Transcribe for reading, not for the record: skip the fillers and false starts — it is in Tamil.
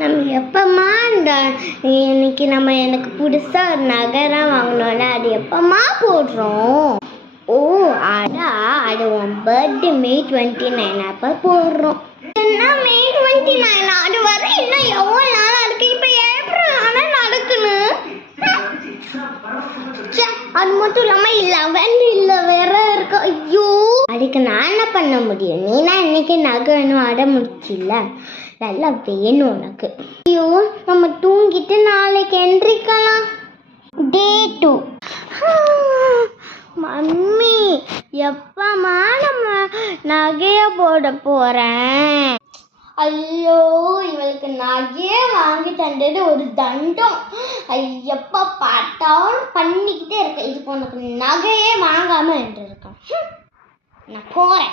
நம்ம எப்பமா இன்னைக்கு எனக்கு புதுசா ஒரு நகைலாம் வாங்கணும்ல, அது எப்பமா போடுறோம்? ஓ அது உன் பர்த்டே May 29 அப்போ போடுறோம். என்ன May 29? அது வர இன்னும் எவ்வளோ நாள் இருக்கு? இப்போ ஏப்ரல் ஆனால் நடக்குன்னு. அது மட்டும் இல்லாமல் 11 இல்லை வேற இருக்கு. ஐயோ, அதுக்கு நான் என்ன பண்ண முடியும்? நீனா இன்னைக்கு நகை வேணும் அட முடிச்சில்ல, நல்லா வேணும் உனக்கு. ஐயோ, நம்ம தூங்கிட்டு நாளைக்கு எந்திரிக்கலாம். Day 2. மம்மி, எப்பமா நம்ம நகைய போட போறேன்? ஐயோ, இவளுக்கு நகையே வாங்கி தந்தது ஒரு தண்டம். ஐயப்பா, பார்த்தாலும் பண்ணிக்கிட்டே இருக்க. இதுக்கு உனக்கு நகையே வாங்காம இருந்திருக்கேன். நான் போறேன்.